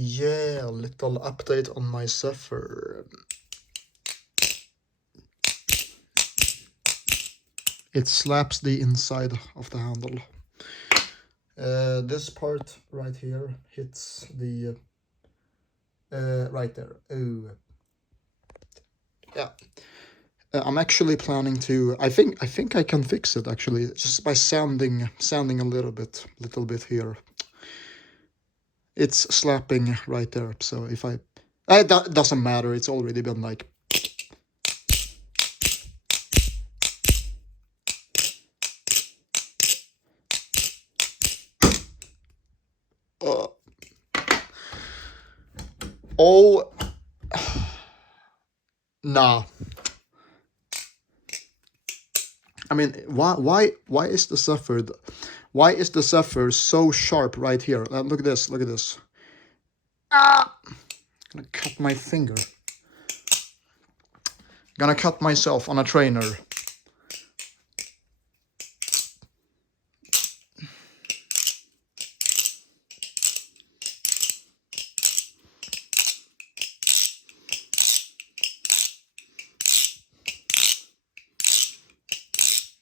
Yeah, a little update on my Zephyrd. It slaps the inside of the handle. This part right here hits the right there. Oh, yeah. I'm actually planning to. I think I can fix it actually just by sanding a little bit here. It's slapping right there. So if that doesn't matter. It's already been like. Oh, nah. I mean, why is the Zephyrd? Why is the Zephyrd so sharp right here? Look at this. Look at this. Ah! Gonna cut my finger. Gonna cut myself on a trainer.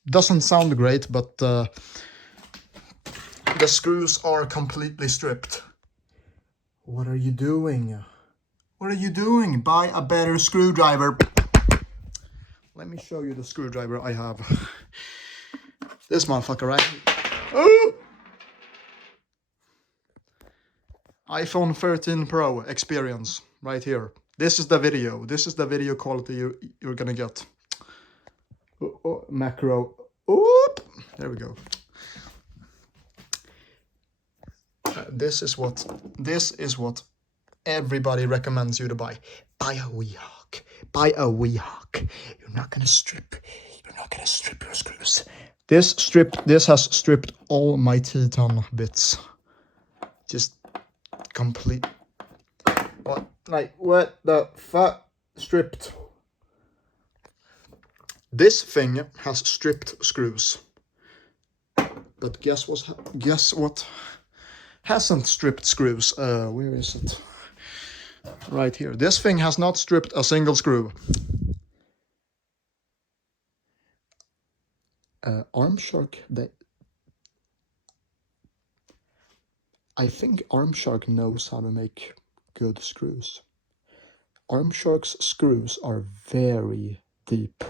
Doesn't sound great, but the screws are completely stripped. What are you doing? What are you doing? Buy a better screwdriver. Let me show you the screwdriver I have. This motherfucker, right? Oh! iPhone 13 Pro experience right here. This is the video. This is the video quality you're gonna get. Macro. Oop! There we go. This is what everybody recommends you to buy. Buy a Weehawk. Buy a Weehawk. You're not gonna strip your screws. This has stripped all my Teton bits. Just complete. What the fuck? Stripped. This thing has stripped screws. But guess what hasn't stripped screws? Where is it? Right here. This thing has not stripped a single screw. Armshark, I think Armshark knows how to make good screws. Armshark's screws are very deep.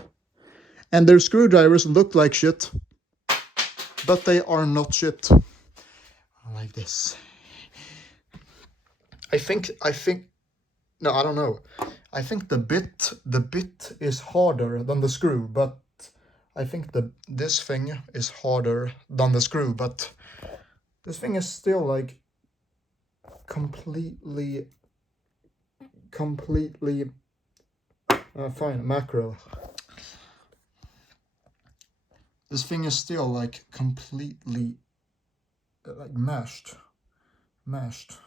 And their screwdrivers look like shit, but they are not shit. Like this. I think, no, I don't know. I think the bit is harder than the screw, but I think this thing is harder than the screw, but this thing is still like completely fine, macro. This thing is still like completely like mashed.